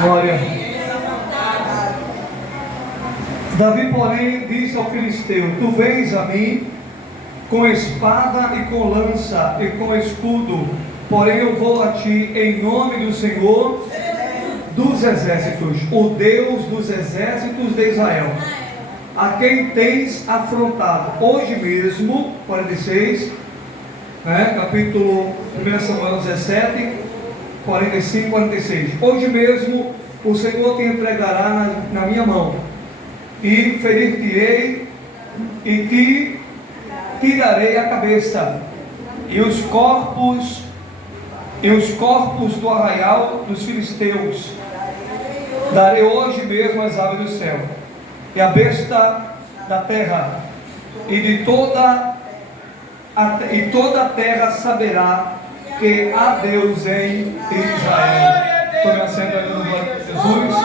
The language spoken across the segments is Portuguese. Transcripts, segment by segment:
Glória. Davi, porém, disse ao filisteu: Tu vens a mim com espada e com lança e com escudo, porém eu vou a ti em nome do Senhor dos exércitos, o Deus dos exércitos de Israel, a quem tens afrontado. Hoje mesmo, 46, capítulo 1 Samuel 17, 45, 46. Hoje mesmo o Senhor te entregará na minha mão, e ferir-te-ei, e te tirarei a cabeça, e os corpos do arraial dos filisteus darei hoje mesmo às aves do céu, e a besta da terra, e toda a terra saberá que há Deus em Israel. Tome assento aí no nome de Jesus.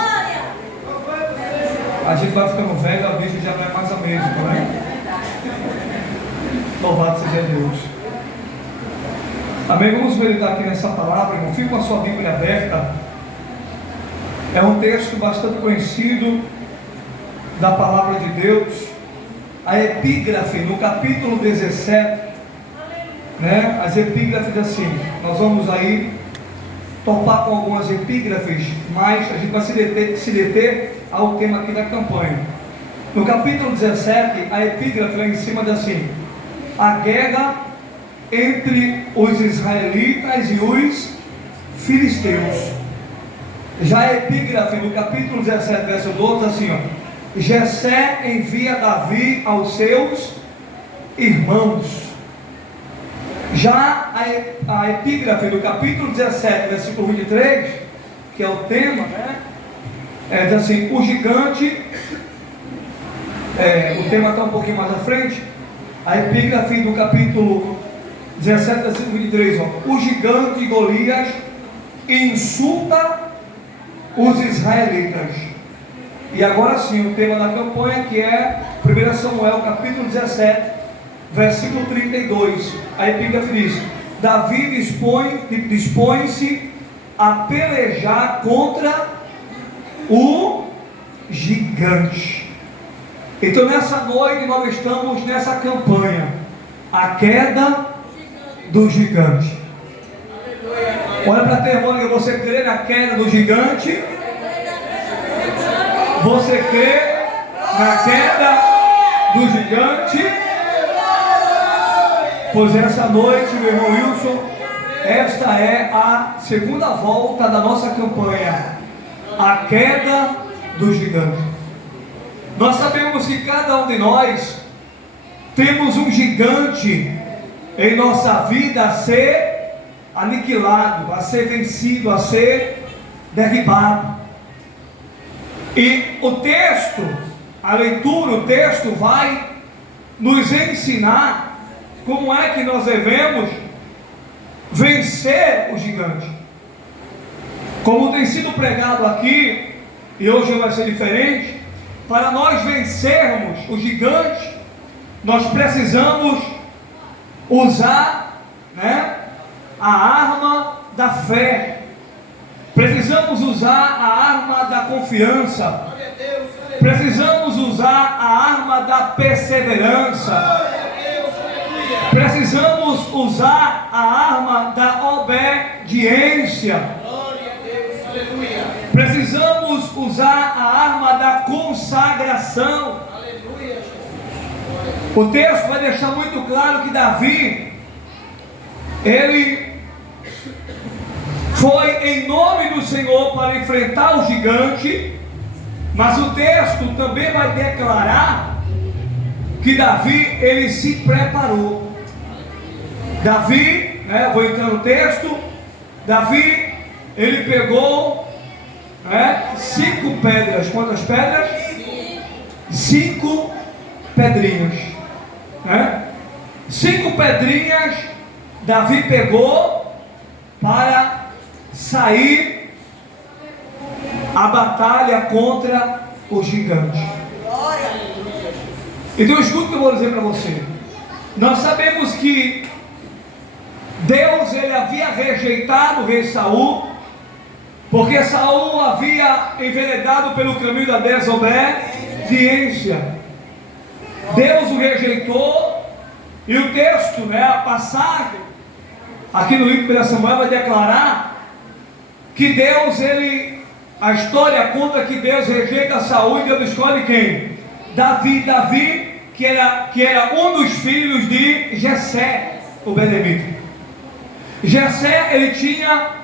A gente vai ficando velho, a vida já não é mais a mesma, né? Louvado seja Deus. Amém? Vamos meditar aqui nessa palavra, irmão. Fique com a sua Bíblia aberta. É um texto bastante conhecido da palavra de Deus. A epígrafe, no capítulo 17, as epígrafes assim. Nós vamos aí topar com algumas epígrafes, mas a gente vai se deter ao tema aqui da campanha. No capítulo 17, a epígrafe lá em cima diz assim: a guerra entre os israelitas e os filisteus. Já a epígrafe no capítulo 17, verso 12, assim, Jessé envia Davi aos seus irmãos. Já a epígrafe do capítulo 17, versículo 23, que é o tema, diz assim: o gigante, o tema está um pouquinho mais à frente. A epígrafe do capítulo 17, versículo 23, o gigante Golias insulta os israelitas. E agora sim, o tema da campanha, que é 1 Samuel capítulo 17, versículo 32. A epígrafe diz: Davi dispõe-se a pelejar contra o gigante. Então nessa noite nós estamos nessa campanha, a queda do gigante. Olha para a tua irmã, você crê na queda do gigante? Você crê na queda do gigante? Pois essa noite, meu irmão Wilson, esta é a segunda volta da nossa campanha, a queda do gigante. Nós sabemos que cada um de nós temos um gigante em nossa vida a ser aniquilado, a ser vencido, a ser derribado. E o texto, a leitura, o texto vai nos ensinar como é que nós devemos vencer o gigante. Como tem sido pregado aqui, e hoje vai ser diferente, para nós vencermos o gigante, nós precisamos usar a arma da fé. Precisamos usar a arma da confiança. Precisamos usar a arma da perseverança. Precisamos usar a arma da obediência. Precisamos usar a arma da consagração. O texto vai deixar muito claro que Davi, ele foi em nome do Senhor para enfrentar o gigante, mas o texto também vai declarar que Davi, ele se preparou. Davi, vou entrar no texto. Davi, ele pegou 5 pedras. Quantas pedras? 5 pedrinhas. 5 pedrinhas Davi pegou para sair a batalha contra o gigante. Então escuta o que eu vou dizer para você. Nós sabemos que Deus, ele havia rejeitado o rei Saul, porque Saul havia enveredado pelo caminho da desobediência. Deus o rejeitou, e o texto, a passagem aqui no livro de 1 Samuel vai declarar que Deus, a história conta que Deus rejeita Saul e Deus escolhe quem? Davi, que era um dos filhos de Jessé, o benemita. Jessé, ele tinha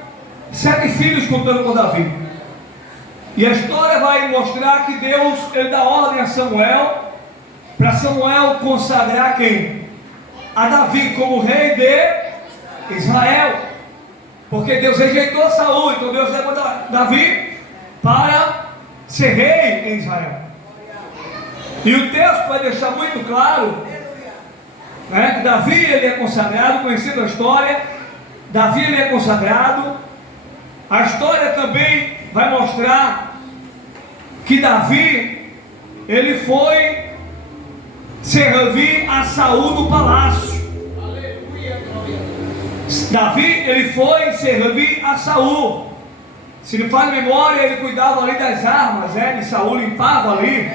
7 filhos contando com Davi. E a história vai mostrar que Deus, ele dá ordem a Samuel, para Samuel consagrar quem? A Davi como rei de Israel. Porque Deus rejeitou Saul, então Deus levou Davi para ser rei em Israel. E o texto vai deixar muito claro, que Davi, ele é consagrado, conhecendo a história. Davi, ele é consagrado. A história também vai mostrar que Davi, ele foi servir a Saul no palácio. Davi, ele foi servir a Saul. Se me fala de memória, ele cuidava ali das armas, de Saul, limpava ali,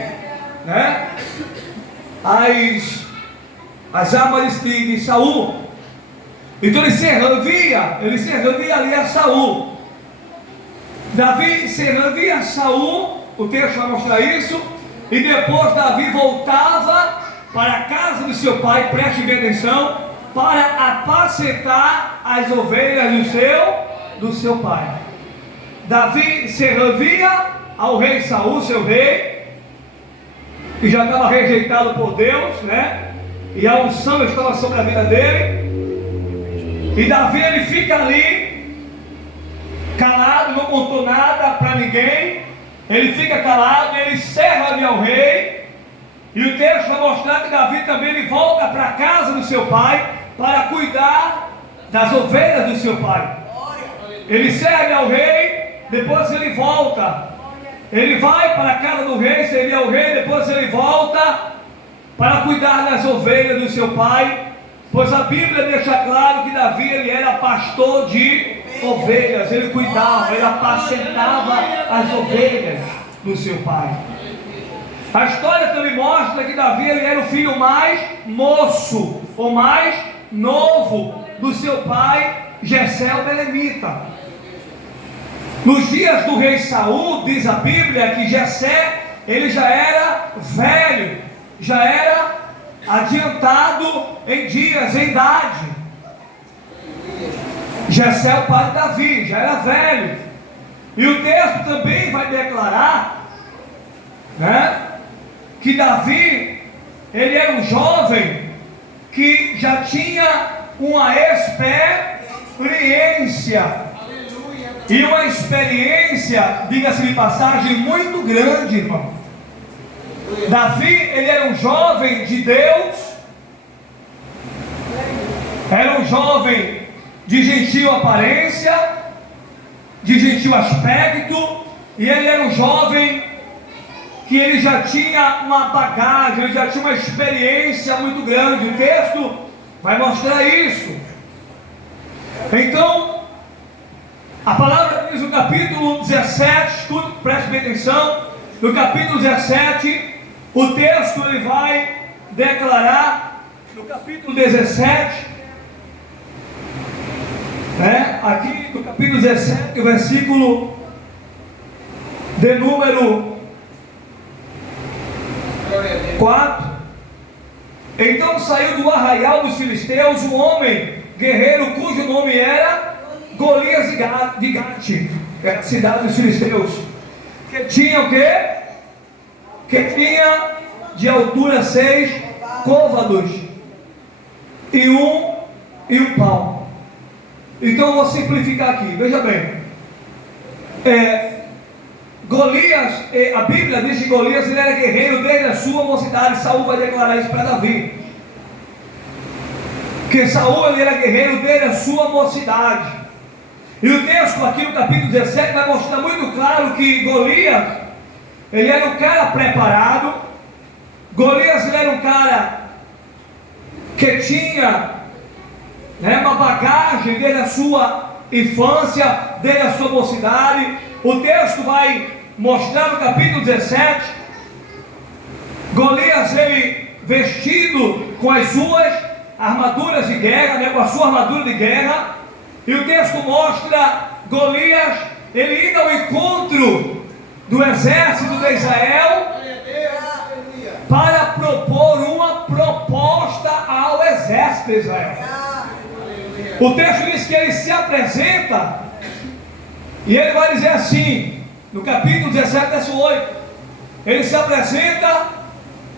as armas de Saul. Então ele servia ali a Saul. Davi servia a Saul, o texto vai mostrar isso, e depois Davi voltava para a casa do seu pai, preste bem atenção, para apacentar as ovelhas do seu pai. Davi servia ao rei Saul, seu rei, que já estava rejeitado por Deus, e a unção estava sobre a vida dele. E Davi, ele fica ali calado, não contou nada para ninguém. Ele fica calado, ele serve ali ao rei. E o texto vai mostrar que Davi também, ele volta para a casa do seu pai para cuidar das ovelhas do seu pai. Ele serve ao rei, depois ele volta. Ele vai para a casa do rei, servir ao rei, depois ele volta para cuidar das ovelhas do seu pai. Pois a Bíblia deixa claro que Davi, ele era pastor de ovelhas. Ele cuidava, ele apacentava as ovelhas do seu pai. A história também mostra que Davi, ele era o filho mais moço, ou mais novo do seu pai, Jessé o benemita. Nos dias do rei Saul, diz a Bíblia que Jessé, ele já era velho, já era adiantado em dias, em idade. Jessé, o pai de Davi, já era velho. E o texto também vai declarar, que Davi, ele era um jovem que já tinha uma experiência. E uma experiência, diga-se de passagem, muito grande, irmão. Davi, ele era um jovem de Deus, era um jovem de gentil aparência, de gentil aspecto, e ele era um jovem que ele já tinha uma bagagem, ele já tinha uma experiência muito grande. O texto vai mostrar isso. Então, a palavra diz no capítulo 17, escute, preste bem atenção, no capítulo 17, o texto ele vai declarar, no capítulo 17, aqui no capítulo 17, o versículo de número 4. Então saiu do arraial dos filisteus um homem guerreiro cujo nome era Golias de Gate, a cidade dos filisteus, que tinha o quê? Que tinha de altura 6 côvados e um palmo. Então eu vou simplificar aqui, veja bem. Golias, a Bíblia diz que Golias, ele era guerreiro desde a sua mocidade. Saul vai declarar isso para Davi, que Saul, ele era guerreiro desde a sua mocidade. E o texto aqui no capítulo 17 vai mostrar muito claro que Golias, ele era um cara preparado. Golias, ele era um cara que tinha uma bagagem desde a sua infância, desde a sua mocidade. O texto vai mostrar no capítulo 17, Golias, ele vestido com as suas armaduras de guerra, né, com a sua armadura de guerra, e o texto mostra Golias, ele indo ao encontro do exército de Israel, para propor uma proposta ao exército de Israel. O texto diz que ele se apresenta, e ele vai dizer assim, no capítulo 17, verso 8, ele se apresenta,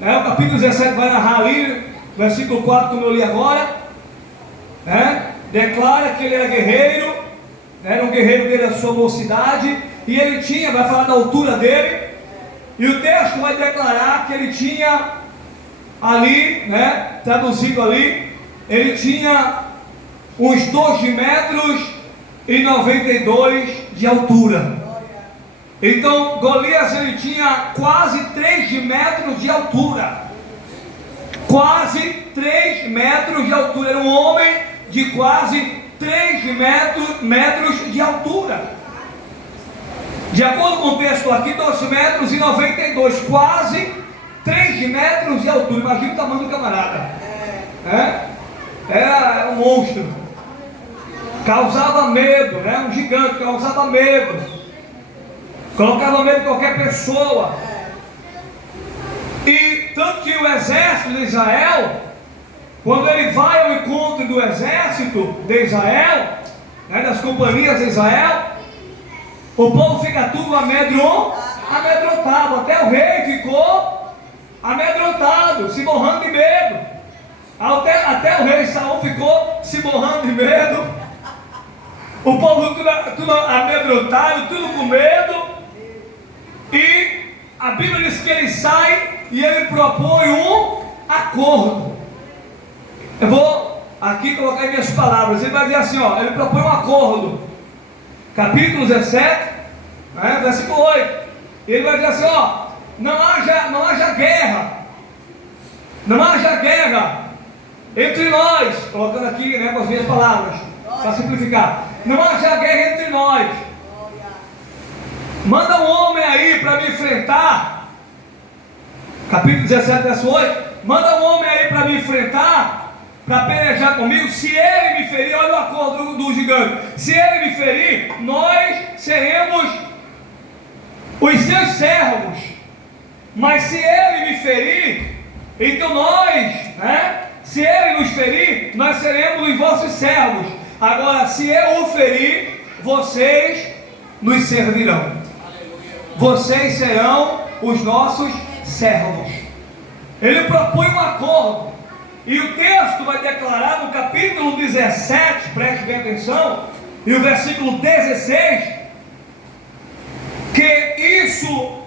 né, o capítulo 17 vai narrar ali, versículo 4, como eu li agora, né, declara que ele era guerreiro, né, era um guerreiro desde a sua mocidade, e ele tinha, vai falar da altura dele, e o texto vai declarar que ele tinha ali, né, traduzido ali, ele tinha uns 12 metros e 92 de altura. Então Golias, ele tinha quase 3 metros de altura, quase 3 metros de altura, era um homem de quase 3 metros de altura. De acordo com o texto aqui, 12 metros e 92, quase 3 metros de altura. Imagina o tamanho do camarada. Era um monstro. Causava medo, né? Um gigante, causava medo. Colocava medo em qualquer pessoa. E tanto que o exército de Israel, quando ele vai ao encontro do exército de Israel, né, das companhias de Israel, o povo fica tudo amedrontado, até o rei ficou amedrontado, se borrando de medo, até o rei Saul ficou se borrando de medo, o povo tudo amedrontado, tudo com medo, e a Bíblia diz que ele sai e ele propõe um acordo. Eu vou aqui colocar em minhas palavras, ele vai dizer assim, ó, ele propõe um acordo. Capítulo 17, né, versículo 8, ele vai dizer assim, ó, não haja guerra entre nós, colocando aqui, né, com as minhas palavras, para simplificar, não haja guerra entre nós, manda um homem aí para me enfrentar, capítulo 17, verso 8, manda um homem aí para me enfrentar, para pelejar comigo. Se ele me ferir, olha o acordo do gigante, se ele me ferir, nós seremos os seus servos, mas se ele me ferir, então nós, né, se ele nos ferir, nós seremos os vossos servos. Agora, se eu o ferir, vocês nos servirão, vocês serão os nossos servos. Ele propõe um acordo. E o texto vai declarar no capítulo 17, preste bem atenção, e o versículo 16, que isso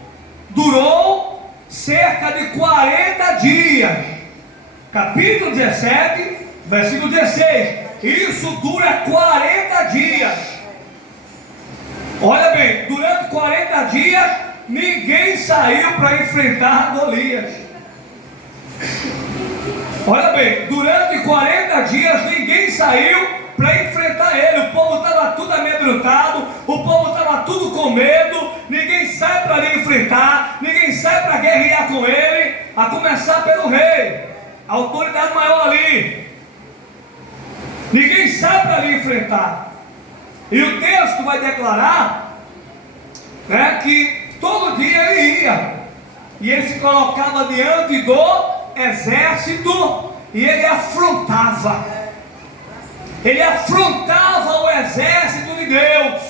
durou cerca de 40 dias. Capítulo 17, versículo 16, isso dura 40 dias. Olha bem, durante 40 dias, ninguém saiu para enfrentar Golias. Olha bem, durante 40 dias ninguém saiu para enfrentar ele. O povo estava tudo amedrontado, o povo estava tudo com medo, ninguém sai para lhe enfrentar, ninguém sai para guerrear com ele, a começar pelo rei, a autoridade maior ali. Ninguém sai para lhe enfrentar. E o texto vai declarar, né, que todo dia ele ia, e ele se colocava diante do exército e ele afrontava o exército de Deus,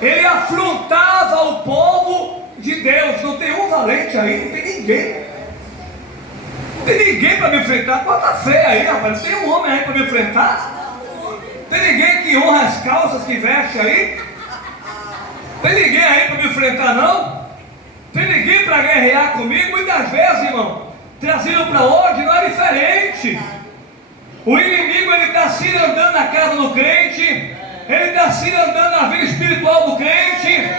ele afrontava o povo de Deus. Não tem um valente aí, não tem ninguém para me enfrentar. Bota fé aí, rapaz, não tem um homem aí para me enfrentar, tem ninguém que honra as calças que veste aí, tem ninguém aí para me enfrentar não, tem ninguém para guerrear comigo. Muitas vezes, irmão, trazido para hoje não é diferente. O inimigo, ele está se andando na casa do crente, ele está se andando na vida espiritual do crente,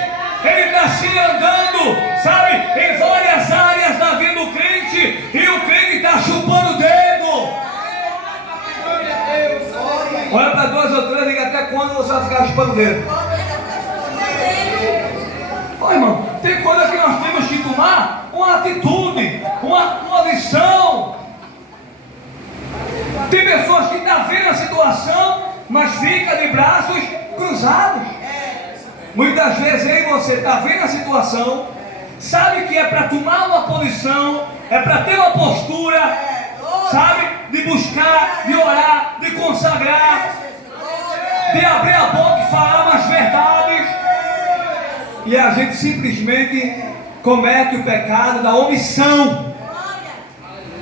ele está se andando, sabe, em várias áreas da vida do crente, e o crente está chupando o dedo. Olha para duas ou três, diga até quando você vai ficar chupando o dedo. Ó, irmão, tem coisa que nós temos que tomar uma atitude, uma lição. Tem pessoas que estão vendo a situação, mas fica de braços cruzados. Muitas vezes aí você está vendo a situação, sabe que é para tomar uma posição, é para ter uma postura, sabe, de buscar, de orar, de consagrar, de abrir a boca e falar umas verdades, e a gente simplesmente comete o pecado da omissão,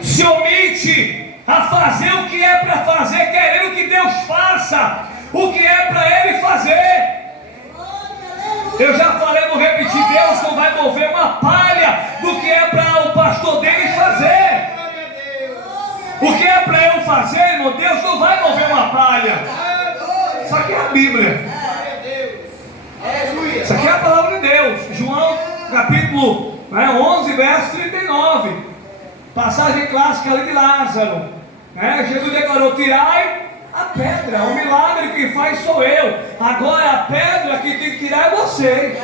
se omite a fazer o que é para fazer, querendo que Deus faça o que é para Ele fazer. Eu já falei, vou repetir, Deus não vai mover uma palha do que é para o pastor dele fazer. O que é para eu fazer, irmão, Deus não vai mover uma palha. Isso aqui é a Bíblia. Isso aqui é a palavra de Deus. João capítulo 11, verso 39. Passagem clássica ali de Lázaro. Jesus declarou: tirai a pedra. O milagre que faz sou eu. Agora a pedra que tem que tirar é você.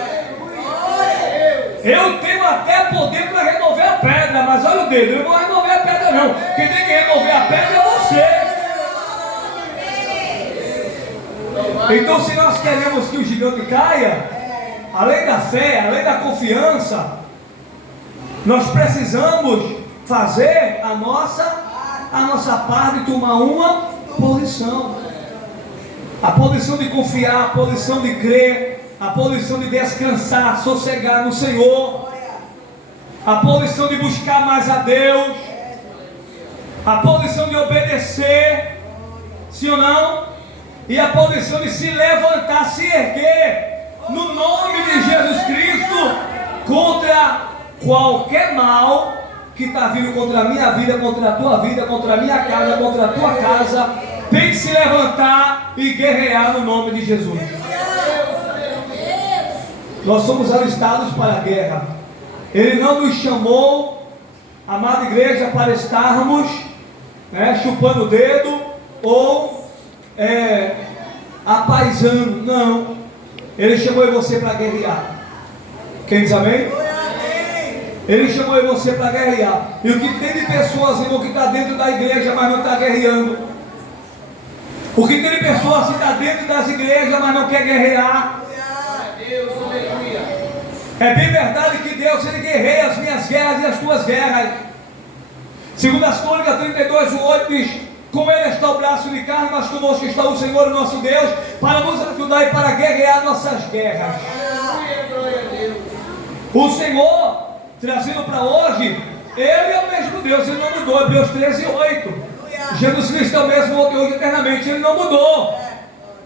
Eu tenho até poder para remover a pedra, mas olha o dedo, eu não vou remover a pedra não. Quem tem que remover a pedra é você. Então, se nós queremos que o gigante caia, além da fé, além da confiança, nós precisamos fazer a nossa parte e tomar uma posição. A posição de confiar, a posição de crer, a posição de descansar, sossegar no Senhor, a posição de buscar mais a Deus, a posição de obedecer, sim ou não? E a posição de se levantar, se erguer no nome de Jesus Cristo contra qualquer mal que está vindo contra a minha vida, contra a tua vida, contra a minha casa, contra a tua casa. Tem que se levantar e guerrear no nome de Jesus. Nós somos alistados para a guerra. Ele não nos chamou, amada igreja, para estarmos chupando o dedo ou apaisando. Não. Ele chamou você para guerrear. Quem diz amém? Ele chamou você para guerrear. E o que tem de pessoas, irmão, que está dentro da igreja, mas não está guerreando? O que tem de pessoas que está dentro das igrejas, mas não quer guerrear? É bem verdade que Deus, Ele guerreia as minhas guerras e as tuas guerras. Segundo as Crônicas 32, o 8 diz: com Ele está o braço de carne, mas conosco está o Senhor, o nosso Deus, para nos ajudar e para guerrear nossas guerras. O Senhor, trazendo para hoje, Ele é o mesmo Deus, Ele não mudou. Hebreus 13, 8. Jesus Cristo é o mesmo hoje eternamente, Ele não mudou.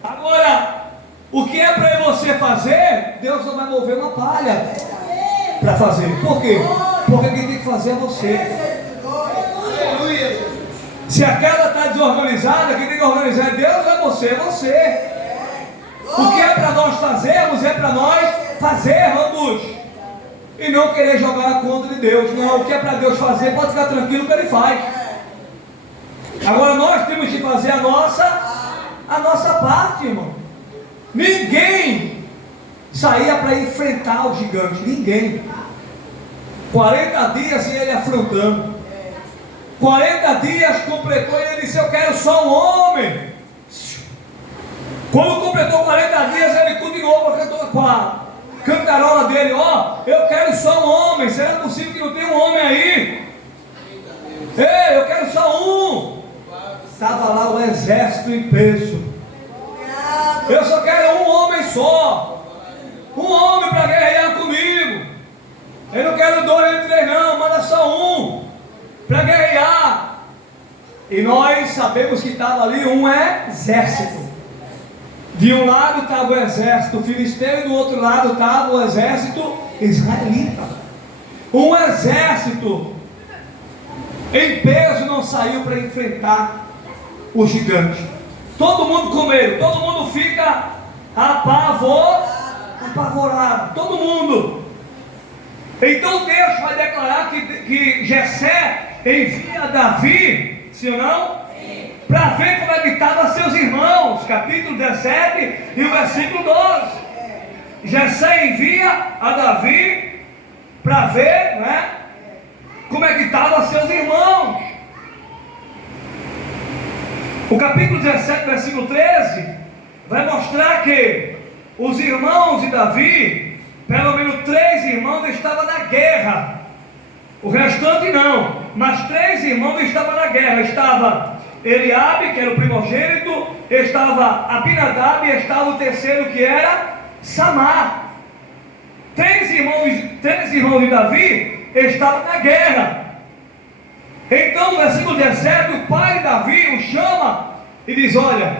Agora, o que é para eu e você fazer, Deus não vai mover uma palha para fazer. Por quê? Porque quem tem que fazer é você. Se a casa está desorganizada, quem tem que organizar é Deus, é você, é você. O que é para nós fazermos, é para nós fazermos. E não querer jogar na conta de Deus. Não, o que é para Deus fazer, pode ficar tranquilo que Ele faz. Agora nós temos que fazer a nossa parte, irmão. Ninguém saía para enfrentar o gigante. Ninguém. 40 dias e ele afrontando. 40 dias completou e ele disse: eu quero só um homem. Quando completou 40 dias, ele continuou com a cantarola dele: ó, eu quero só um homem. Será possível que não tenha um homem aí? Ei, eu quero só um. Estava lá o exército em peso. Eu só quero um homem só. Um homem para guerrear comigo. Eu não quero 2 nem 3 não, manda só um para guerrear. E nós sabemos que estava ali um exército. De um lado estava o exército filisteu e do outro lado estava o exército israelita. Um exército em peso não saiu para enfrentar o gigante. Todo mundo com medo, todo mundo fica apavorado, todo mundo. Então Deus vai declarar que Jessé envia Davi, sim ou não? Sim. para ver como é que estavam seus irmãos, capítulo 17 e o versículo 12. Jessé envia a Davi para ver, né, como é que estavam seus irmãos. O capítulo 17, versículo 13, vai mostrar que os irmãos de Davi, pelo menos 3 irmãos estavam na guerra. O restante não, mas 3 irmãos estavam na guerra. Estava Eliabe, que era o primogênito, estava Abinadab e estava o terceiro, que era Samar. 3 irmãos de Davi estavam na guerra. Então no versículo 17, o pai de Davi o chama e diz: olha,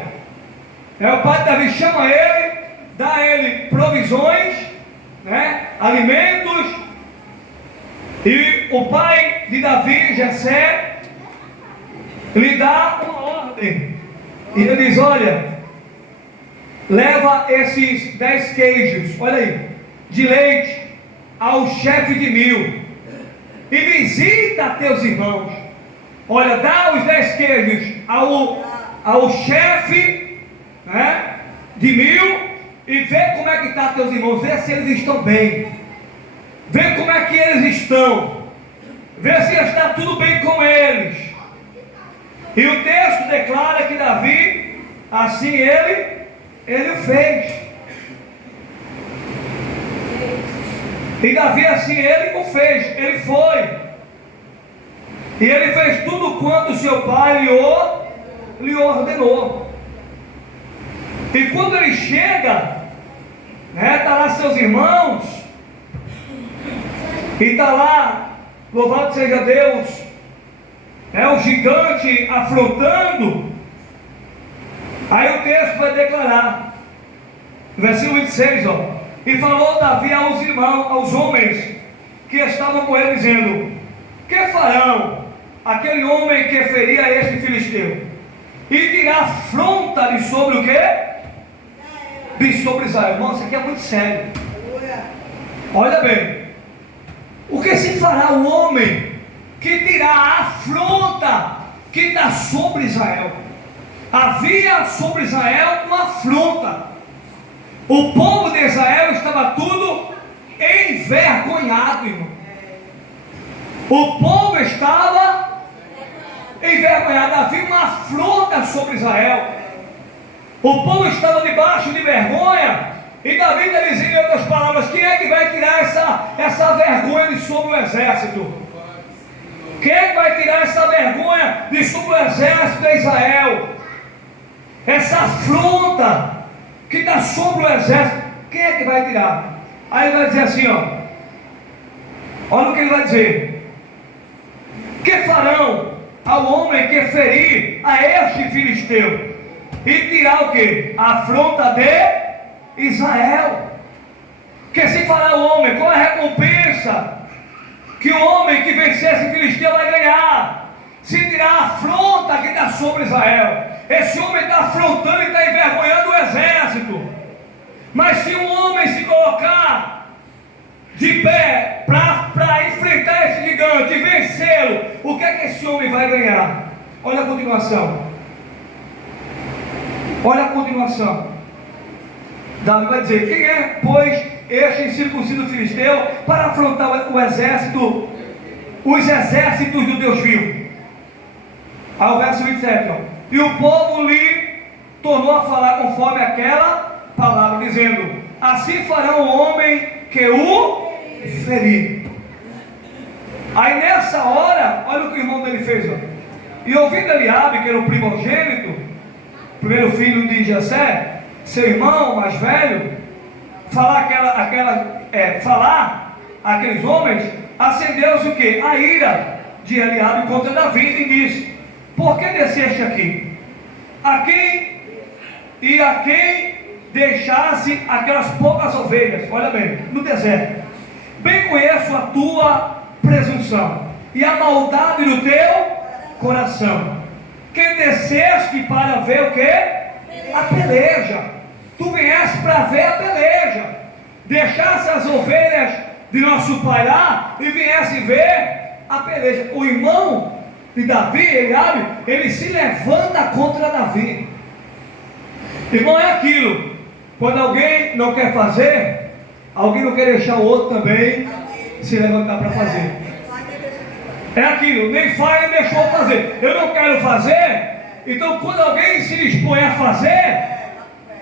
o pai de Davi chama ele, dá a ele provisões, né, alimentos. E o pai de Davi, Jessé, lhe dá uma ordem. E ele diz: olha, leva esses 10 queijos, olha aí, de leite ao chefe de 1000 e visita teus irmãos. Olha, dá os 10 queijos ao chefe, né, de 1000 e vê como é que está teus irmãos, vê se eles estão bem, vê como é que eles estão, vê se está tudo bem com eles. E o texto declara que Davi, assim ele fez. E Davi, assim ele o fez, ele foi. E ele fez tudo quanto seu pai lhe ordenou. E quando ele chega, né, está lá seus irmãos, e está lá, louvado seja Deus, o gigante afrontando. Aí o texto vai declarar, no versículo 26, ó: e falou Davi aos irmãos, aos homens que estavam com ele, dizendo: que farão aquele homem que feria este filisteu? E dirá afronta de sobre o quê? De sobre Israel. Nossa, isso aqui é muito sério. Olha bem, o que se fará o homem que dirá a afronta que está sobre Israel? Havia sobre Israel uma afronta. O povo de Israel estava tudo envergonhado, irmão. O povo estava envergonhado. Havia uma afronta sobre Israel. O povo estava debaixo de vergonha. E Davi está dizendo, em outras palavras: quem é que vai tirar essa vergonha de sobre o exército? Quem é que vai tirar essa vergonha de sobre o exército de Israel? Essa afronta que está sobre o exército, quem é que vai tirar? Aí ele vai dizer assim, ó, olha o que ele vai dizer: que farão ao homem que ferir a este filisteu e tirar o que? A afronta de Israel. Que se fará o homem? Qual é a recompensa que o homem que vencer esse filisteu vai ganhar? Se tirar a afronta que está sobre Israel. Esse homem está afrontando e está envergonhando o exército. Mas se um homem se colocar de pé para enfrentar esse gigante e vencê-lo, o que é que esse homem vai ganhar? Olha a continuação. Olha a continuação. Davi vai dizer: quem é, pois, este incircunciso filisteu para afrontar o exército, os exércitos do Deus vivo? Ao verso 27, ó. E o povo lhe tornou a falar conforme aquela palavra, dizendo: assim farão o homem que o ferir. Aí nessa hora, olha o que o irmão dele fez, ó. E ouvindo Eliabe, que era o primogênito, primeiro filho de Jessé, seu irmão mais velho, falar aqueles homens, acendeu-se o que? A ira de Eliabe contra Davi, e disse: por que desceste aqui? A quem deixasse aquelas poucas ovelhas, olha bem, no deserto. Bem conheço a tua presunção e a maldade do teu coração, que desceste para ver o que? A peleja. Tu vieste para ver a peleja. Deixasse as ovelhas de nosso pai lá e viesse ver a peleja. O irmão de Davi, Eliabe, ele se levanta contra Davi. Irmão, é aquilo, quando alguém não quer fazer, alguém não quer deixar o outro também se levantar para fazer. É aquilo, nem faz nem deixou fazer. Eu não quero fazer, então quando alguém se dispõe a fazer,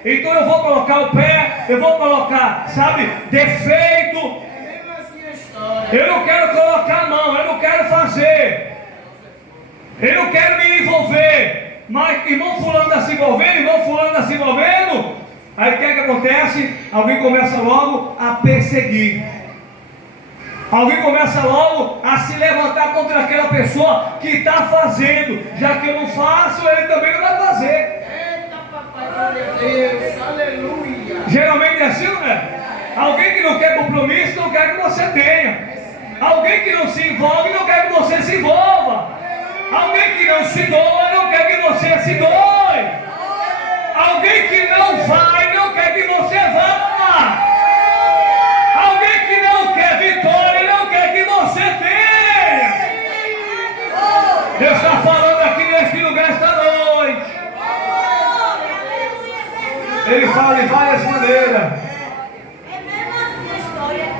então eu vou colocar o pé, eu vou colocar, sabe, defeito. Eu não quero colocar a mão, eu não quero fazer, eu não quero me envolver. Mas irmão fulano está se envolvendo, irmão fulano está se envolvendo. Aí o que é que acontece? Alguém começa logo a perseguir. Alguém começa logo a se levantar contra aquela pessoa que está fazendo. Já que eu não faço, ele também não vai fazer. Eita, papai, glória a Deus, aleluia. Geralmente é assim, não é? Alguém que não quer compromisso não quer que você tenha. Alguém que não se envolve não quer que você se envolva. Alguém que não se doa não quer que você se doe. Alguém que não vai não quer que você vá. Alguém que não quer vitória não quer que você tenha. Deus está falando aqui nesse lugar esta noite. Ele fala de várias maneiras.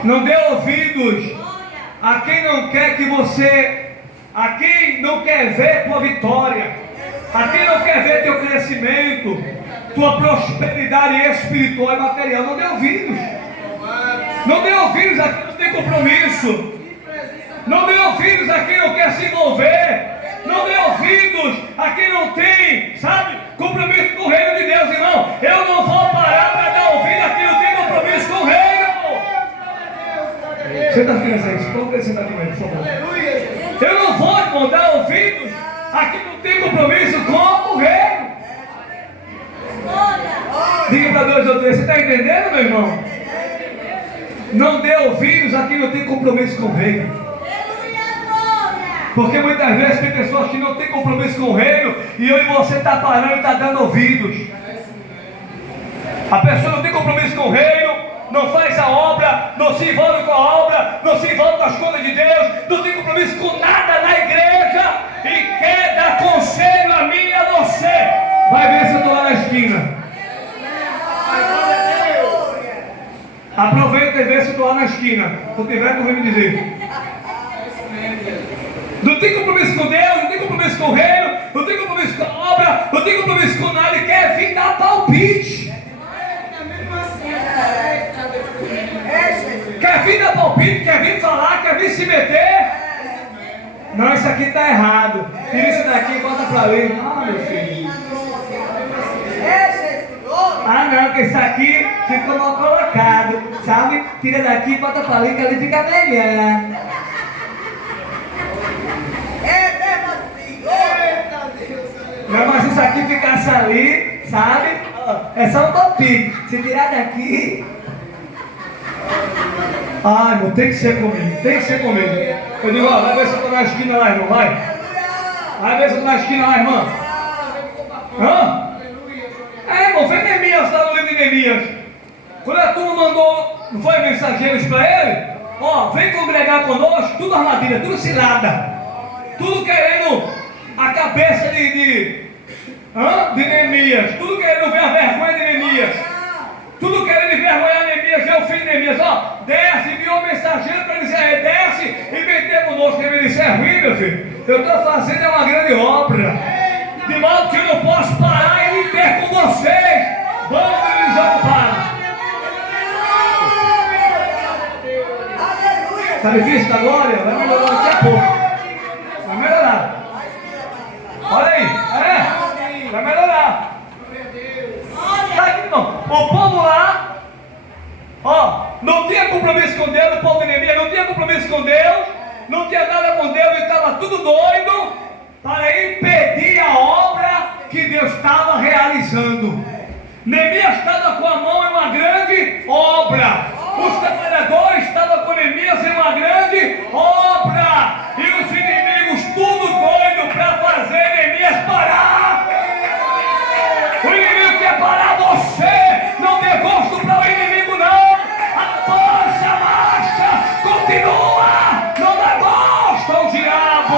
Não dê ouvidos a quem não quer que você, a quem não quer ver tua vitória, a quem não quer ver teu crescimento, tua prosperidade espiritual e material. Não dê ouvidos. Não dê ouvidos a quem não tem compromisso. Não dê ouvidos a quem não quer se envolver. Não dê ouvidos a quem não tem, sabe, compromisso com o reino de Deus, irmão. Eu não vou parar para dar ouvido a quem não tem compromisso com o reino. Senta aqui nessa aí, vamos sentar aqui mesmo, por favor. Eu não vou, irmão, dar ouvidos a quem não tem compromisso com o reino. Diga para dois ou três, você está entendendo, meu irmão? Não dê ouvidos a quem não tem compromisso com o reino. Porque muitas vezes tem pessoas que não têm compromisso com o reino e eu e você está parando e está dando ouvidos. A pessoa não tem compromisso com o reino, não faz a obra, não se envolve com a obra, não se envolve com as coisas de Deus, não tem compromisso com nada na igreja e quer dar conselho a mim e a você. Vai ver se eu estou lá na esquina. Aproveita e vê se eu estou lá na esquina. Se eu tiver, tu vem me dizer. Não tem compromisso com Deus, não tem compromisso com o reino, não tem compromisso com a obra, não tem compromisso com nada e quer vir dar palpite. Quer vir dar palpite, quer vir falar, quer vir se meter. Não, isso aqui está errado. Tira isso daqui e bota para ali. Ah, meu filho. Ah, não, que isso aqui ficou mal colocado, sabe? Tira daqui e bota para ali que ali fica melhor. Não, mas isso aqui ficasse ali, sabe? É só um palpite. Se tirar daqui. Ai, irmão, tem que ser comigo, tem que ser comigo. Eu digo, ó, vai ver se eu estou na esquina lá, irmão, vai. Vai ver se eu estou na esquina lá, irmão. Hã? É, irmão, foi Neemias, está no livro de Neemias. Quando a turma mandou, não foi mensageiros para ele? Ó, vem congregar conosco, tudo armadilha, tudo cilada. Tudo querendo a cabeça de Neemias. Tudo querendo ver a vergonha de Neemias. Tudo querendo envergonhar Neemias, ver o filho de Neemias. Ó, desce, enviou um mensageiro para ele dizer, desce e vem ter conosco. Ele disse, é ruim, meu filho. Eu estou fazendo uma grande obra. De modo que eu não posso parar e me ter com vocês. Vamos me desocupar. Está difícil da glória? Vai melhorar daqui a pouco. Vai melhorar. Olha aí. Vai melhorar. Tá aqui, irmão. O povo lá, ó, não tinha compromisso com Deus, o povo de Neemias não tinha compromisso com Deus, não tinha nada com Deus, e estava tudo doido para impedir a obra que Deus estava realizando. Neemias estava com a mão em uma grande obra. Os trabalhadores estavam com Neemias em uma grande obra. E os inimigos tudo doido para fazer Neemias parar. O inimigo quer parar você. Não dê gosto para o inimigo, não. Avança, marcha, continua. Não dá gosto ao diabo.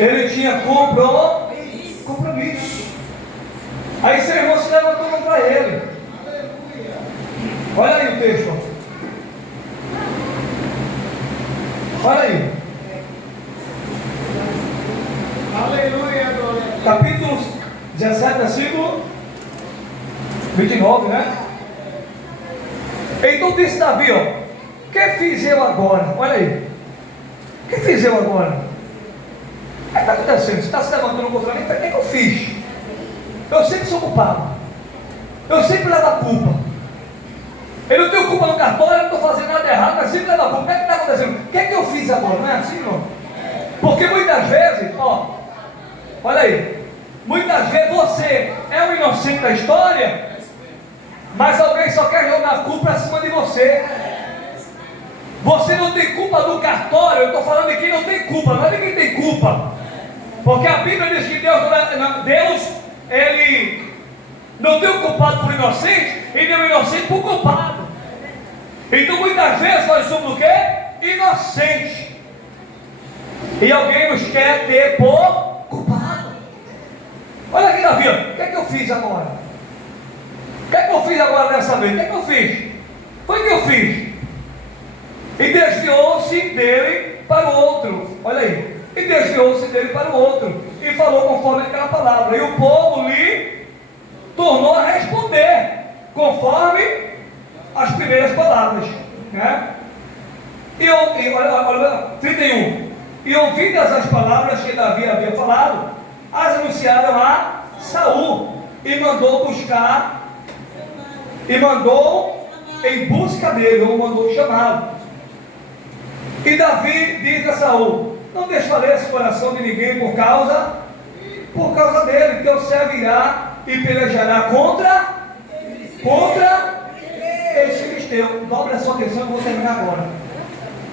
Ele tinha compromisso. Aí seu irmão se levantou contra ele. Olha aí o texto. Olha aí. Aleluia, glória. Capítulo 17, versículo 29, né? Então disse Davi, ó: que fiz eu agora? Olha aí. O que fiz eu agora? O que está acontecendo? Você está se levantando contra mim? O que eu fiz? Eu sempre sou culpado. Eu sempre levo a culpa. Eu não tenho culpa no cartório, eu não estou fazendo nada errado, mas sempre levo a culpa. O que está acontecendo? O que é que eu fiz agora? Não é assim, irmão? Porque muitas vezes, ó, olha aí, muitas vezes você é o inocente da história, mas alguém só quer jogar a culpa acima de você. Você não tem culpa no cartório, eu estou falando de quem não tem culpa, não é de quem tem culpa. Porque a Bíblia diz que Deus ele não deu o culpado por inocente, e deu o inocente por culpado. Então muitas vezes nós somos o quê? Inocentes. E alguém nos quer ter por culpado. Olha aqui, Davi, o que é que eu fiz agora? O que é que eu fiz agora dessa vez? O que é que eu fiz? Foi o que eu fiz. E desviou-se dele para o outro. Olha aí. E desviou-se dele para o outro. E falou conforme aquela palavra. E o povo lhe tornou a responder conforme as primeiras palavras. Né? E olha, 31. E ouvidas as palavras que Davi havia falado, as anunciaram a Saul. E mandou buscar. E mandou em busca dele. Ou mandou chamá-lo. E Davi diz a Saul: não desfaleça o coração de ninguém por causa dele. Teu servo irá e pelejará contra esse filisteu. Dobre a sua atenção, eu vou terminar agora.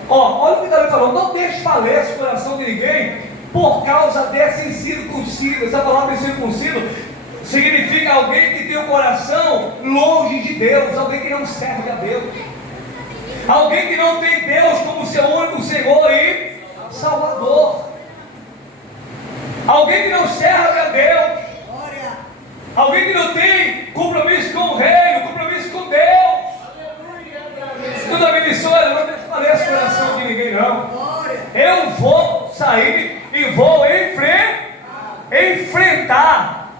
Ó, olha o que Davi falou: não desfaleça o coração de ninguém por causa desse incircunciso. Essa palavra incircunciso significa alguém que tem o coração longe de Deus, alguém que não serve a Deus, alguém que não tem Deus como seu único Senhor e Salvador, alguém que não serve a Deus, alguém que não tem compromisso com o reino, compromisso com Deus. Quando a Bíblia diz: olha, não desfaleça o coração de ninguém, não. Eu vou sair e vou enfrentar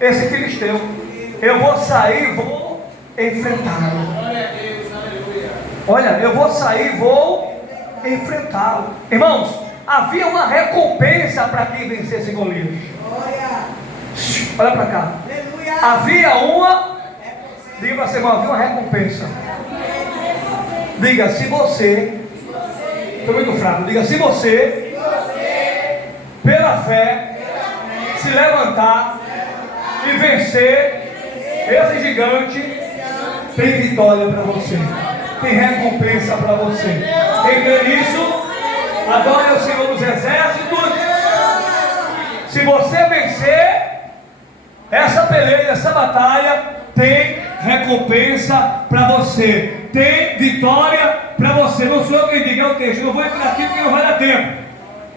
esse filisteu. Eu vou sair e vou enfrentá-lo. Olha, eu vou sair e vou enfrentá-lo. Irmãos, havia uma recompensa para quem vencesse Golias. Olha para cá. Havia uma. Diga para você, irmão, havia uma recompensa. Diga: se você. Estou muito fraco. Diga: se você, pela fé, se levantar e vencer esse gigante, tem vitória para você, tem recompensa para você. Quem crê nisso, adore o Senhor dos Exércitos. Se você vencer essa peleja, essa batalha, tem recompensa para você, tem vitória para você. Não sou eu quem diga, é o texto. Não vou entrar aqui porque não vai dar tempo.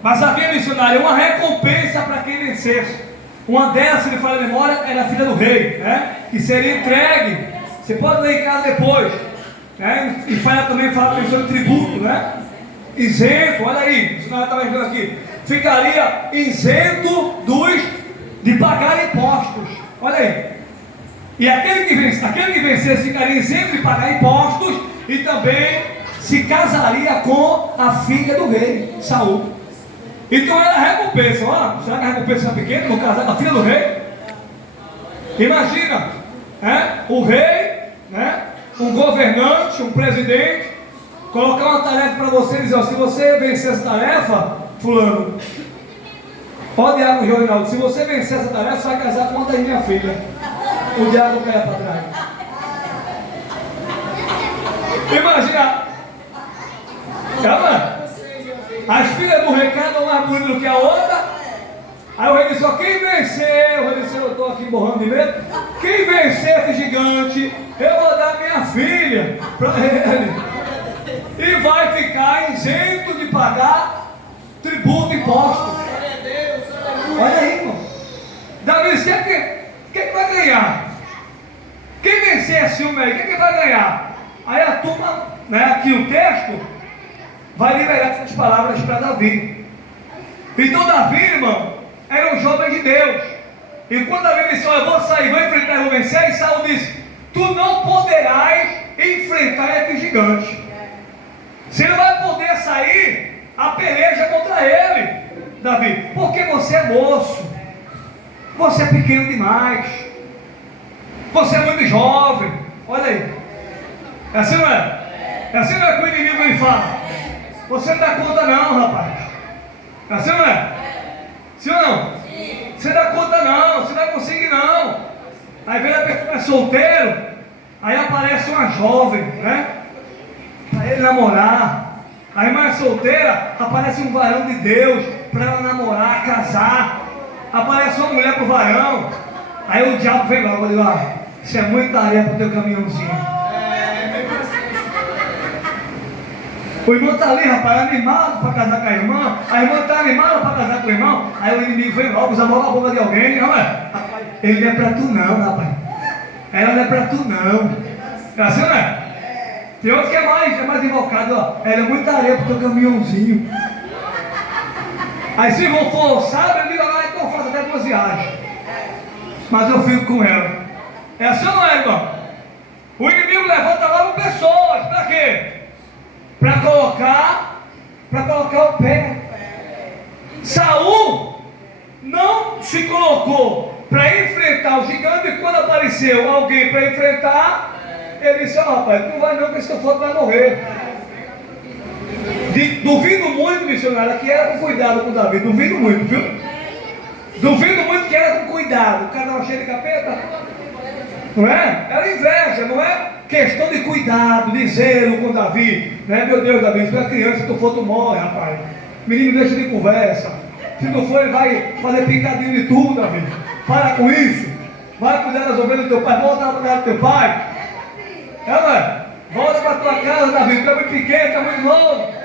Mas havia, missionário, uma recompensa para quem vencesse. Uma delas, se me fala a memória, era a filha do rei, né? Que seria entregue. Você pode ler em casa depois, né? E também fala sobre tributo, né? Isento, olha aí, o missionário estava escrevendo aqui. Ficaria isento de pagar impostos. Olha aí. E aquele que vencesse ficaria isento de pagar impostos e também se casaria com a filha do rei, Saul. Então era a recompensa. Ó, será que a recompensa é pequena no casar com a filha do rei? Imagina, né? O rei, né? Um governante, um presidente, colocar uma tarefa para você e dizer: ó, se você vencer essa tarefa, fulano, ó, diácono João, se você vencer essa tarefa, você vai casar com uma da minha filha. O diabo cai para trás. Imagina. Calma. As filhas do rei, cada uma mais bonita do que a outra. Aí o rei disse: ó, quem vencer, o rei disse: eu estou aqui borrando de medo. Quem vencer esse gigante, eu vou dar minha filha para ele. E vai ficar isento de pagar tributo e imposto. Glória a Deus, aleluia. Olha aí, irmão. Davi disse: quem vai ganhar? Quem vencer esse homem aí, quem vai ganhar? Aí a turma, né, aqui o texto, vai liberar essas palavras para Davi. Então Davi, irmão, era um jovem de Deus. E quando Davi disse: eu vou sair, vou enfrentar e vou vencer, e Saul disse: tu não poderás enfrentar esse gigante. Você não vai poder sair a peleja contra ele, Davi, porque você é moço, você é pequeno demais, você é muito jovem. Olha aí, é assim não é? É assim não é que o inimigo me fala? Você não dá conta não, rapaz. É assim não é? Sim ou não? Você dá conta não, você não vai conseguir não. Aí vem a pessoa solteiro, aí aparece uma jovem, né? Para ele namorar. A irmã é solteira, aparece um varão de Deus para ela namorar, casar. Aparece uma mulher para o varão. Aí o diabo vem logo e diz: isso é muita areia para o teu caminhãozinho. O irmão está ali, rapaz, animado para casar com a irmã está animada para casar com o irmão. Aí o inimigo vem logo, usa a mão na boca de alguém, não é? Rapaz, ele não é para tu não, rapaz. Ela não é para tu não. É assim, não é? Tem outro que é mais invocado, ó. Ela é muita areia para o teu caminhãozinho. Aí se vão forçar, meu amigo, então eu faço até 2 viagens. Mas eu fico com ela. É assim ou não é, irmão? O inimigo levanta logo pessoas, para quê? Para colocar o pé. Saul não se colocou para enfrentar o gigante, e quando apareceu alguém para enfrentar, ele disse: rapaz, não vai não, porque se tu for, tu vai morrer. Duvido muito, missionário, que era com cuidado com Davi. Duvido muito, viu? Duvido muito que era com cuidado. O cara estava cheio de capeta. Não é? Era inveja, não é questão de cuidado, de zelo com Davi. Né? Meu Deus, Davi, se tu é criança, se tu for, tu morre, rapaz. Menino, deixa de conversa. Se tu for, ele vai fazer picadinho de tudo, Davi. Para com isso. Vai cuidar das ovelhas do teu pai. Volta para cuidar do teu pai. Não é? Volta para tua casa, Davi. Tu é muito pequeno, tu é muito novo.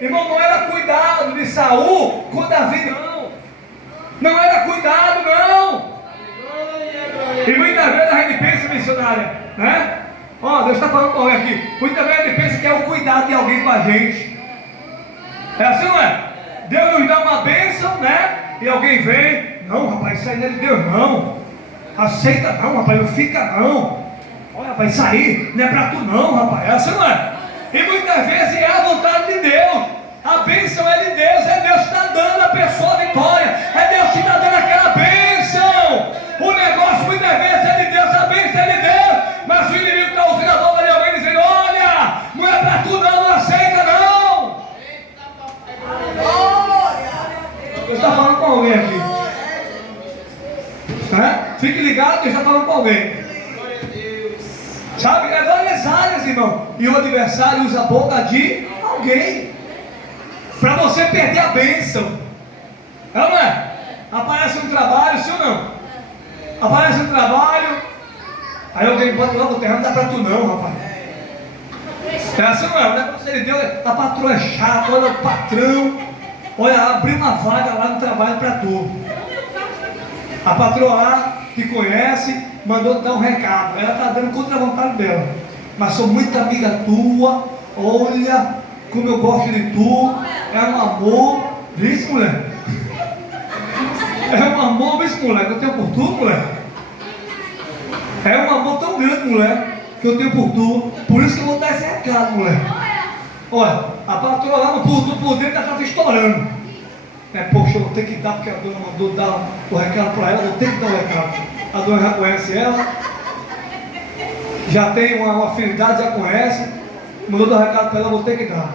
Irmão, não era cuidado de Saul com Davi, não. Não era cuidado, não. E muitas vezes a gente pensa, missionária, né? Ó, Deus está falando com alguém aqui. Muitas vezes a gente pensa que é o cuidado de alguém com a gente. É assim, não é? Deus nos dá uma bênção, né? E alguém vem: não, rapaz, isso aí não é de Deus, não. Aceita não, rapaz, não fica não. Olha, rapaz, isso aí não é para tu não, rapaz. É assim, não é? E muitas vezes é a vontade de Deus. A bênção é de Deus. É Deus que está dando a pessoa a vitória. É Deus que está dando aquela bênção. O negócio muitas vezes é de Deus. A bênção é de Deus. Mas o inimigo está ouvindo a boca de alguém dizendo: olha, não é para tu não, não aceita não. Deus está falando com alguém aqui. Fique ligado, Deus está falando com alguém. Sabe, é várias áreas, irmão. E o adversário usa a boca de alguém para você perder a bênção. Não é? Aparece um trabalho, sim ou não? Aparece um trabalho, aí alguém bota lá no terreno: não dá para tu não, rapaz. É assim, não é? O negócio ele deu, a patroa é chata, olha o patrão. Olha, abriu uma vaga lá no trabalho para tu. A patroa lá te conhece, mandou dar um recado. Ela está dando contra a vontade dela. Mas sou muito amiga tua. Olha como eu gosto de tu. É um amor. Vê isso, mulher? É um amor, vê isso, mulher, que eu tenho por tu, mulher. É um amor tão grande, mulher, que eu tenho por tu. Por isso que eu vou dar esse recado, mulher. Olha, a patroa lá por dentro está estourando. Poxa, eu vou ter que dar, porque a dona mandou dar o recado para ela. Eu vou ter que dar o recado. A dona já conhece ela, já tem uma afinidade, já conhece. Mandou dar o recado para ela, eu vou ter que dar.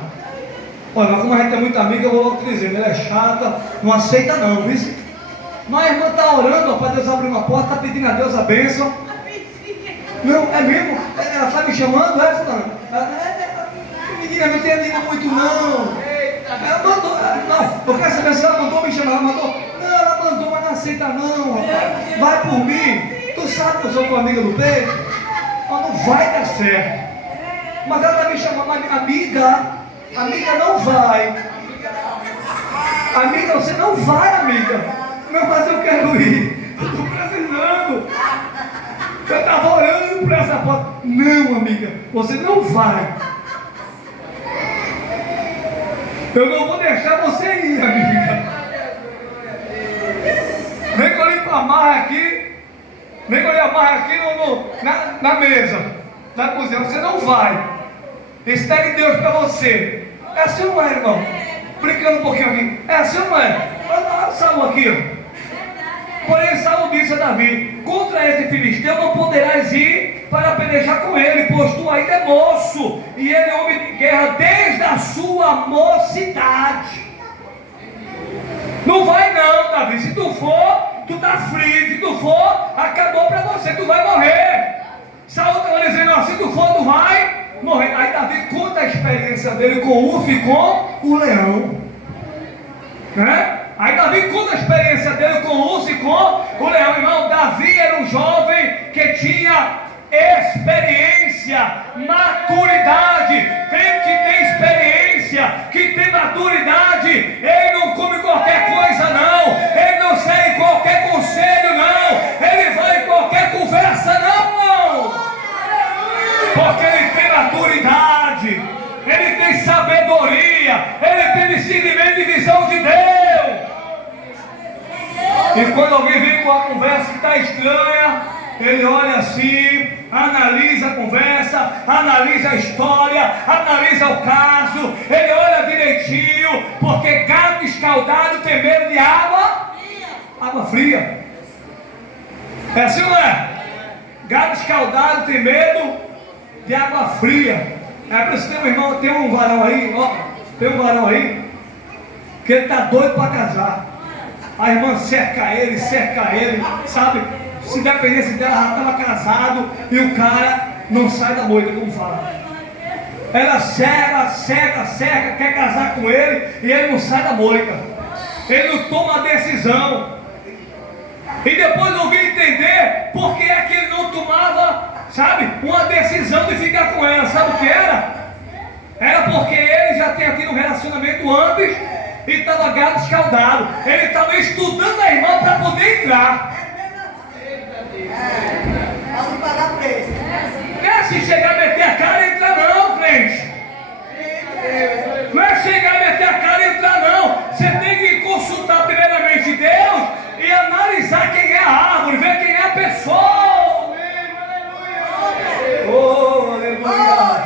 Olha, mas como a gente é muito amiga, eu vou logo te dizendo: ela é chata, não aceita não, viu? Mas a irmã está orando para Deus abrir uma porta, está pedindo a Deus a bênção. Não, é mesmo? Ela está me chamando, é, fulano? Menina, não tem amigo muito não. Ela mandou, não, eu quero saber se ela mandou me chamar. Ela mandou, não, ela mandou, mas não aceita não, rapaz. Vai por mim. Tu sabe que eu sou tua amiga do peito, mas não vai dar certo. Mas ela está me chamando, amiga, Amiga, não vai. Amiga, você não vai, amiga. Não, mas eu quero ir. Eu estou precisando. Eu estava orando por essa porta. Não, amiga, você não vai. Eu não vou deixar você ir, amiga. Nem que eu lhe amarre aqui. Nem que eu lhe amarre aqui na mesa da cozinha. Você não vai. Espere Deus para você. É assim ou não é, irmão? Brincando um pouquinho aqui. É assim ou não é? Olha Saul aqui, ó. Porém Saul disse a Davi: contra esse filisteu não poderás ir para pelejar com ele, pois tu ainda é moço, e ele é homem de guerra desde a sua mocidade. Não vai não, Davi. Se tu for, tu tá frio. Se tu for, acabou para você, tu vai morrer. Saul estava dizendo: ó, se tu for, tu vai morrer. Aí Davi conta a experiência dele com o urso e com o leão, né? Aí Davi conta a experiência dele com o urso e com o leão. Irmão, Davi era um jovem que tinha experiência, maturidade. Tem que ter experiência, que tem maturidade. Ele não come qualquer coisa não. Ele não segue qualquer conselho não. Ele vai em qualquer conversa não. Porque ele tem maturidade, ele tem sabedoria, ele tem discernimento e visão de Deus. E quando alguém vem com uma conversa que está estranha, ele olha assim, analisa a conversa, analisa a história, analisa o caso, ele olha direitinho, porque gato escaldado tem medo de água fria. É assim ou não é? Gato escaldado tem medo de água fria. É por isso que tem um irmão, tem um varão aí, ó, tem um varão aí, que ele está doido para casar. A irmã cerca ele, sabe? Se dependesse dela, já estava casado e o cara não sai da moita, como fala. Ela cerca, quer casar com ele e ele não sai da moita. Ele não toma a decisão. E depois eu vim entender por que é que ele não tomava, sabe, uma decisão de ficar com ela. Sabe o que era? Era porque ele já tinha tido um relacionamento antes e estava gato escaldado. Ele estava estudando a irmã para poder entrar. Vamos pagar preço. Não é se chegar a meter a cara e entrar não, crente. Não é chegar a meter a cara e entrar não. Você tem que consultar primeiramente Deus e analisar quem é a árvore, ver quem é a pessoa. Oh, aleluia.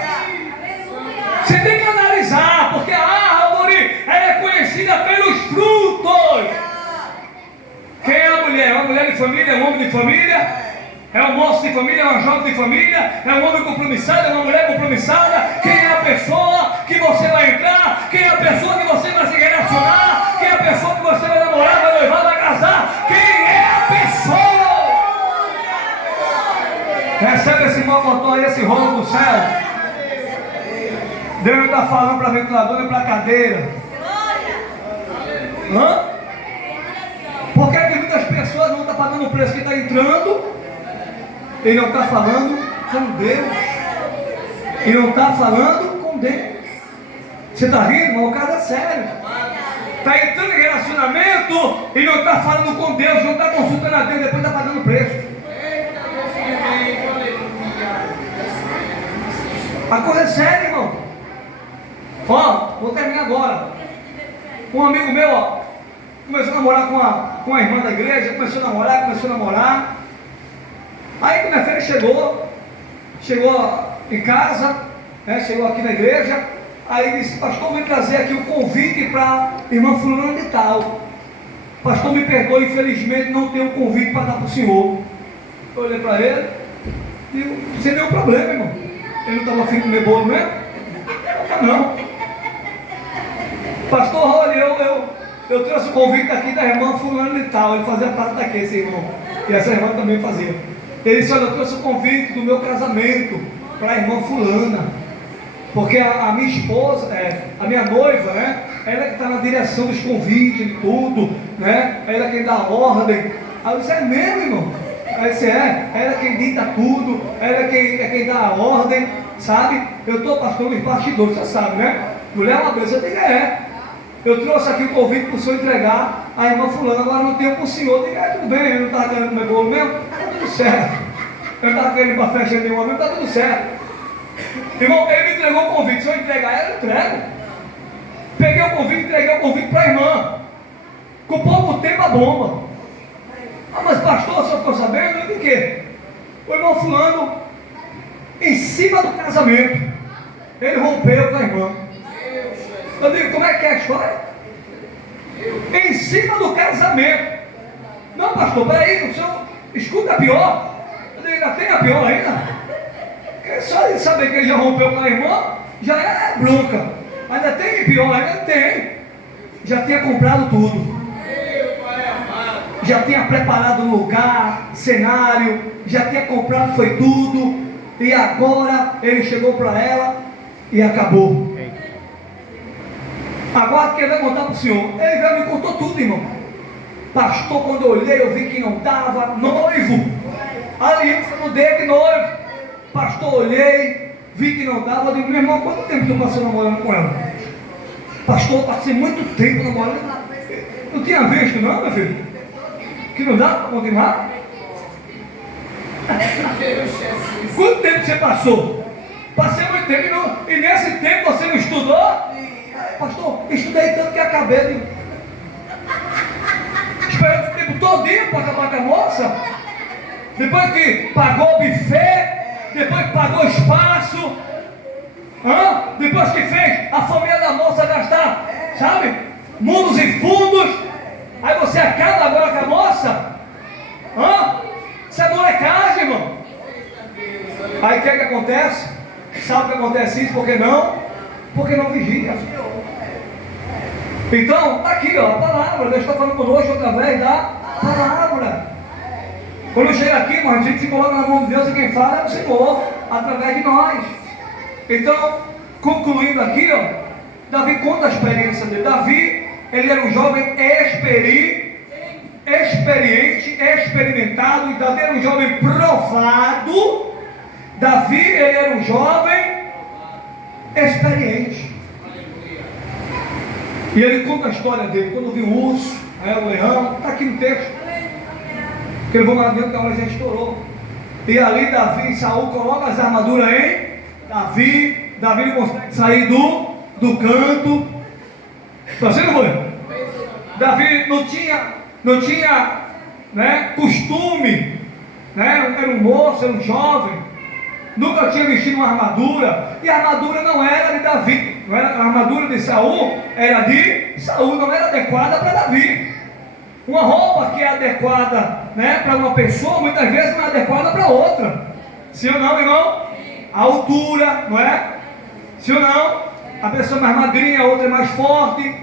Você tem que analisar, porque a árvore ela é conhecida pelos frutos. Quem é a mulher? É uma mulher de família, é um homem de família, é um moço de família, é uma jovem de família, é um homem compromissado, é uma mulher compromissada. Quem é a pessoa que você vai entrar? Quem é a pessoa que você vai se relacionar? Quem é a pessoa que você vai namorar, vai noivar, vai casar? Quem é a pessoa? Recebe esse mocotó aí, esse rolo do céu. Deus está falando para ventilador e para cadeira. Hã? Por que que muitas pessoas não estão pagando o preço que está entrando? Ele não está falando com Deus. Ele não está falando com Deus. Você está rindo? Mas o caso é sério. Está entrando em relacionamento e não está falando com Deus, não está consultando a Deus, depois está pagando o preço. A coisa é séria, irmão. Ó, vou terminar agora. Um amigo meu, ó, começou a namorar com a irmã da igreja, começou a namorar. Aí quando a filha chegou em casa, né, chegou aqui na igreja, aí disse: pastor, vem trazer aqui o convite para a irmã fulana de tal. Pastor, me perdoe, infelizmente não tenho convite para dar para o senhor. Eu olhei para ele e digo: sem nenhum problema, irmão. Ele não estava afim de comer bolo mesmo? Não. Pastor, olha, eu trouxe o convite aqui da irmã fulana de tal. Ele fazia parte daqui, esse irmão. E essa irmã também fazia. Ele disse: olha, eu trouxe o convite do meu casamento para a irmã fulana. Porque a minha esposa, a minha noiva, né? Ela que está na direção dos convites e tudo, né? Ela quem dá a ordem. Aí eu disse: é mesmo, irmão? Aí você ela quem dita tudo, ela é quem dá a ordem, sabe? Eu estou, pastor, nos bastidores, você sabe, né? Mulher é uma bênção. Eu digo, eu trouxe aqui o convite para o senhor entregar a irmã fulana, agora não tenho para o senhor. Eu digo, tudo bem, eu não estava querendo comer bolo mesmo, está tudo certo. Eu não estava querendo ir para a festa nenhuma mesmo, está tudo certo. Irmão, ele me entregou o convite, se eu entregar ela, eu entrego. Peguei o convite, entreguei o convite para a irmã. Com pouco tempo a bomba. Ah, mas pastor, o senhor ficou sabendo? Eu digo, o quê? O irmão fulano, em cima do casamento, ele rompeu com a irmã. Eu digo, como é que é a história? Em cima do casamento. Não, pastor, peraí, o senhor escuta a pior. Eu digo, ainda tem a pior ainda? Porque só de saber que ele já rompeu com a irmã, já é bronca. Ainda tem pior, ainda tem. Já tinha comprado tudo. Já tinha preparado o lugar, cenário, já tinha comprado, foi tudo. E agora ele chegou para ela e acabou. Agora quem vai contar para o senhor? Ele já me contou tudo, irmão. Pastor, quando eu olhei, eu vi que não dava. Noivo, aliança no dedo de noivo. Pastor, olhei, vi que não dava. Eu digo, meu irmão, quanto tempo tu passou namorando com ela? Pastor, passei muito tempo namorando. Não tinha visto não, meu filho? Que não dá para continuar? Quanto tempo você passou? Passei muito tempo e nesse tempo você não estudou? Pastor, estudei tanto que acabei de... Esperando o tempo todinho para acabar com a moça. Depois que pagou o buffet, depois que pagou o espaço, depois que fez a família da moça gastar, sabe, mundos e fundos, aí você acaba agora com a moça? Isso é molecagem, irmão. Aí o que é que acontece? Sabe o que acontece isso? Por que não? Porque não vigia. Então, está aqui, ó, a palavra. Deus está falando conosco através da palavra. Quando chega aqui, irmão, a gente se coloca na mão de Deus e quem fala é o Senhor, através de nós. Então, concluindo aqui, ó, Davi conta a experiência dele. Davi, ele era um jovem experiente, experimentado, e Davi era um jovem provado. Davi, ele era um jovem experiente. E ele conta a história dele, quando viu o urso, o leão, está aqui no texto. Que ele vão lá dentro, que a hora já estourou. E ali Davi e Saul colocam as armaduras em Davi não consegue sair do canto. Você não foi? Davi não tinha costume, era um moço, era um jovem, nunca tinha vestido uma armadura, e a armadura não era de Davi, não era, a armadura de Saul era de Saul, não era adequada para Davi. Uma roupa que é adequada para uma pessoa, muitas vezes não é adequada para outra. Sim ou não, irmão? A altura, não é? Sim ou não? A pessoa mais magrinha, a outra é mais forte.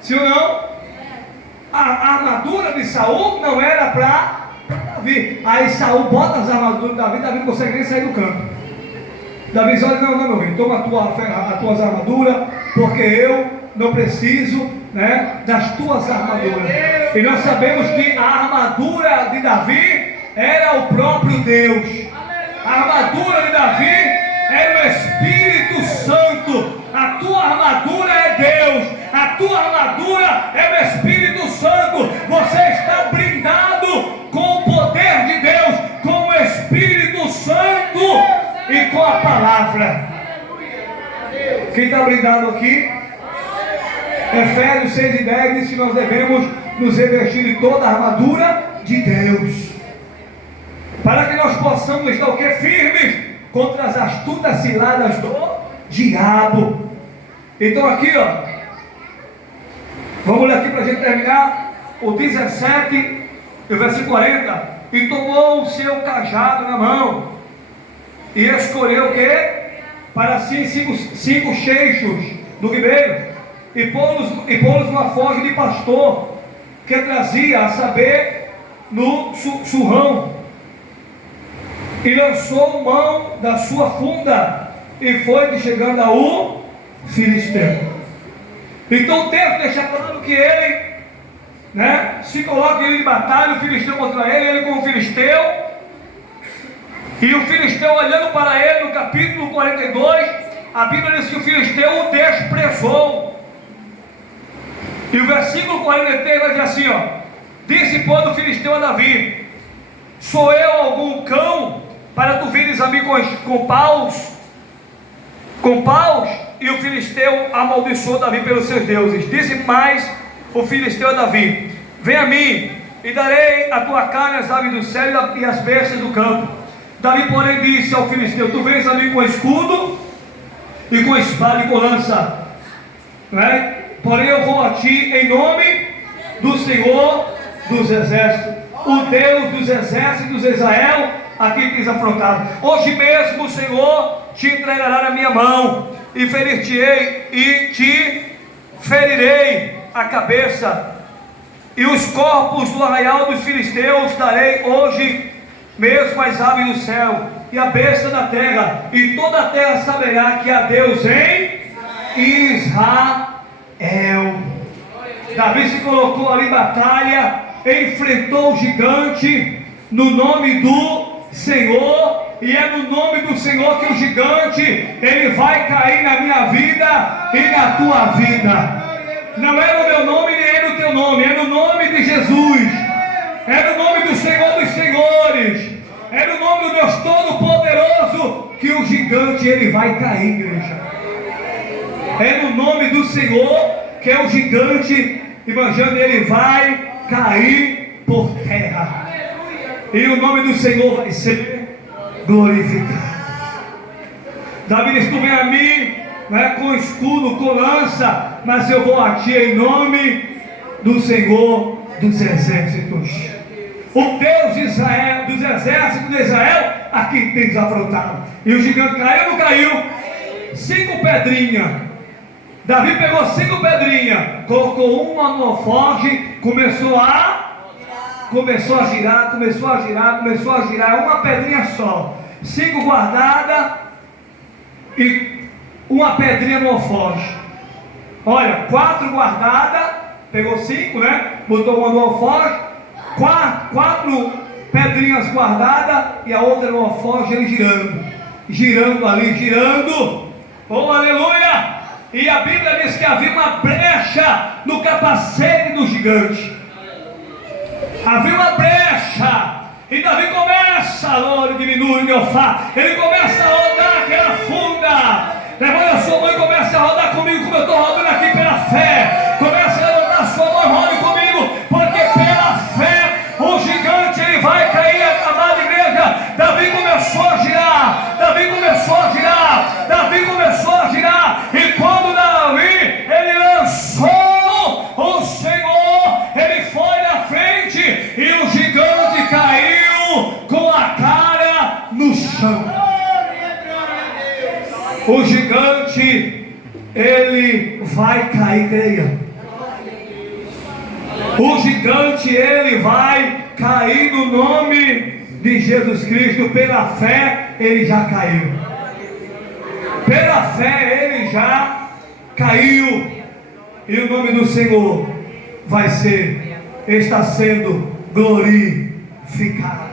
Sim ou não? A armadura de Saul não era para Davi. Aí Saul bota as armaduras de Davi, Davi não consegue nem sair do campo. Davi diz, olha, não, meu filho, toma as tuas armaduras, porque eu não preciso das tuas armaduras. E nós sabemos que a armadura de Davi era o próprio Deus. A armadura de Davi era o Espírito Santo. A tua armadura é Deus. A tua armadura é o Espírito Santo. Você está blindado com o poder de Deus, com o Espírito Santo e com a palavra. Quem está blindado aqui? Efésios 6:10 diz que nós devemos nos revestir de toda a armadura de Deus, para que nós possamos estar o que? Firmes contra as astutas ciladas do diabo. Então aqui, ó, vamos ler aqui para a gente terminar o 17, o versículo 40. E tomou o seu cajado na mão e escolheu o que? Para si cinco cheixos do ribeiro, e pô-los numa foge de pastor que trazia, a saber, no surrão, e lançou mão da sua funda e foi chegando ao filisteu. Então o texto deixa claro que ele se coloca em linha de batalha, o filisteu contra ele com o filisteu, e o filisteu olhando para ele. No capítulo 42, a Bíblia diz que o filisteu o desprezou. sou. E o versículo 43 vai dizer assim, ó: disse, pois, o filisteu a Davi: sou eu algum cão para tu vires a mim com paus? E o filisteu amaldiçoou Davi pelos seus deuses. Disse mais o filisteu a Davi: vem a mim, e darei a tua carne às aves do céu e às bestas do campo. Davi, porém, disse ao filisteu: tu vens a mim com escudo e com espada e com lança, né? Porém eu vou a ti em nome do Senhor dos exércitos, o Deus dos exércitos de Israel, a quem tens afrontado. Hoje mesmo o Senhor te entregará na minha mão, e ferir-te-ei, e te ferirei a cabeça, e os corpos do arraial dos filisteus darei hoje mesmo às aves do céu e a besta da terra, e toda a terra saberá que há Deus em Israel. Davi se colocou ali em batalha, enfrentou o gigante no nome do Senhor, e é no nome do Senhor que o gigante ele vai cair na minha vida e na tua vida. Não é no meu nome nem é no teu nome, é no nome de Jesus, é no nome do Senhor dos Senhores, é no nome do Deus Todo-Poderoso que o gigante ele vai cair, igreja. É no nome do Senhor que é o gigante, evangelho, ele vai cair por terra, e o nome do Senhor vai ser glorificado. Davi disse: tu vem a mim, né, com escudo, com lança, mas eu vou a ti em nome do Senhor dos exércitos, o Deus de Israel, dos exércitos de Israel, a quem tens afrontado. E o gigante caiu ou não caiu? 5 pedrinhas. Davi pegou 5 pedrinhas, colocou uma no alforje, começou a girar, uma pedrinha só, 5 guardadas e uma pedrinha no alforje. Olha, 4 guardadas, pegou 5, né? Botou uma no alforje, 4 pedrinhas guardadas e a outra no alforje, ele girando ali, oh aleluia! E a Bíblia diz que havia uma brecha no capacete do gigante. Havia uma brecha. E Davi começa a diminuir o ofá. Ele começa a rodar aquela funda. Levanta a sua mão e começa a rodar comigo, como eu estou rodando aqui pela fé. Começa a levantar a sua mão e rode comigo, porque pela fé o gigante ele vai cair. Amada igreja, Davi começou a girar. E quando Davi ele lançou, o Senhor ele foi na frente e o gigante caiu com a cara no chão. O gigante ele vai cair, creia. O gigante ele vai cair no nome de Jesus Cristo. Pela fé ele já caiu. Pela fé ele já caiu. E o nome do Senhor está sendo glorificado.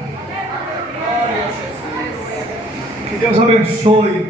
Que Deus abençoe